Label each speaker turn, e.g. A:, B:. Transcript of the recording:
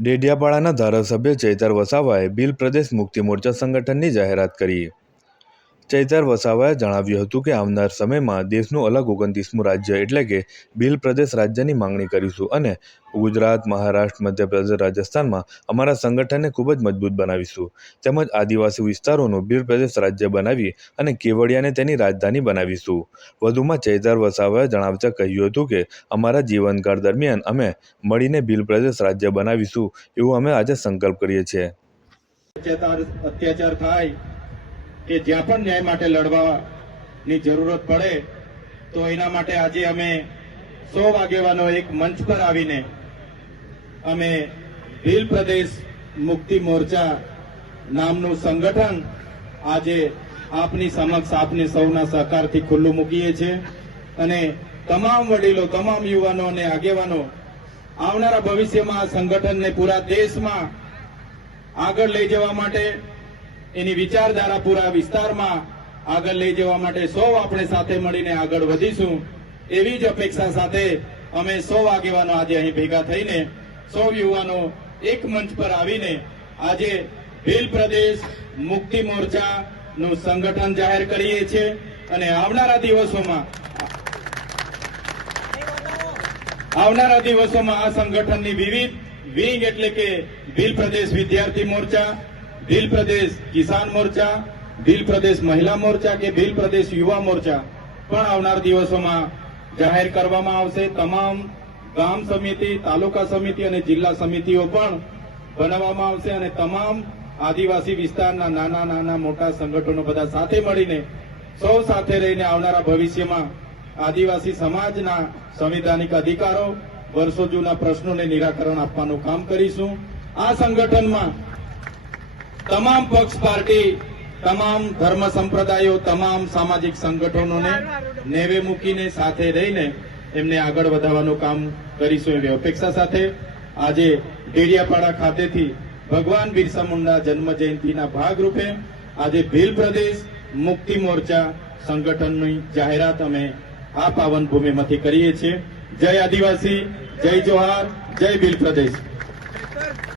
A: ડેડિયાપાડાના ધારાસભ્ય ચૈતર વસાવાએ ભીલ પ્રદેશ મુક્તિ મોરચા સંગઠનની જાહેરાત કરી. ચૈતર વસાવાએ જણાવ્યું હતું કે આવનાર સમયમાં દેશનું અલગ ઓગણત્રીસમું રાજ્ય એટલે કે ભીલ પ્રદેશ રાજ્યની માંગણી કરીશું અને ગુજરાત, મહારાષ્ટ્ર, મધ્યપ્રદેશ રાજસ્થાનમાં અમારા સંગઠનને ખૂબ જ મજબૂત બનાવીશું. તેમજ આદિવાસી વિસ્તારોનું ભીલ પ્રદેશ રાજ્ય બનાવી અને કેવડિયાને તેની રાજધાની બનાવીશું. વધુમાં ચૈતર વસાવાએ જણાવતા કહ્યું હતું કે અમારા જીવનકાળ દરમિયાન અમે મળીને ભીલ પ્રદેશ રાજ્ય બનાવીશું એવું અમે આજે સંકલ્પ કરીએ છીએ.
B: અત્યાચાર થાય કે જ્યાં પણ ન્યાય માટે લડવાની જરૂરત પડે, તો એના માટે આજે અમે સો વાગેવાનો એક મંચ પર આવીને અમે ભીલ પ્રદેશ મુક્તિ મોરચા નામનું સંગઠન આજે આપની સમક્ષ આપની સૌના સહકારથી ખુલ્લું મૂકીએ છીએ. અને તમામ વડીલો, તમામ યુવાનો અને આગેવાનો, આવનારા ભવિષ્યમાં આ સંગઠનને પૂરા દેશમાં આગળ લઈ જવા માટે એની વિચારધારા પૂરા વિસ્તારમાં આગળ લઈ જવા માટે સૌ આપણે સાથે મળીને આગળ વધીશું. એવી જ અપેક્ષા સાથે અમે સૌ આગેવાનો આજે અહીં ભેગા થઈને, સૌ યુવાનો એક મંચ પર આવીને આજે ભીલ પ્રદેશ મુક્તિ મોરચા નું સંગઠન જાહેર કરીએ છીએ અને આવનારા દિવસોમાં આવનારા દિવસોમાં આ સંગઠનની વિવિધ વિંગ એટલે કે ભીલ પ્રદેશ વિદ્યાર્થી મોરચા ભીલ પ્રદેશ કિસાન મોરચા ભીલ પ્રદેશ મહિલા મોરચા કે ભીલ પ્રદેશ યુવા મોરચા પણ આવનાર દિવસોમાં જાહેર કરવામાં આવશે. તમામ ગામ સમિતિ, તાલુકા સમિતિ અને જિલ્લા સમિતિઓ પણ બનાવવામાં આવશે અને તમામ આદિવાસી વિસ્તારના નાના નાના, મોટા સંગઠનો બધા સાથે મળીને સૌ સાથે રહીને આવનારા ભવિષ્યમાં આદિવાસી સમાજના સંવિધાનિક અધિકારો વર્ષો જૂના પ્રશ્નોને નિરાકરણ આપવાનું કામ કરીશું. આ સંગઠનમાં તમામ પક્ષ પાર્ટી તમામ ધર્મ સંપ્રદાયો તમામ સામાજિક સંગઠનોને નેવે મૂકીને સાથે રહીને એમને આગળ વધારવાનું કામ કરીશું એવી અપેક્ષા સાથે. આજે ડેડિયાપાડા ખાતેથી ભગવાન બિરસા મુંડા જન્મ જયંતિના ભાગરૂપે આજે ભીલ પ્રદેશ મુક્તિ મોરચા સંગઠનની જાહેરાત અમે આ પાવન ભૂમિમાંથી કરીએ છીએ. જય આદિવાસી જય જોહાર જય ભીલ પ્રદેશ.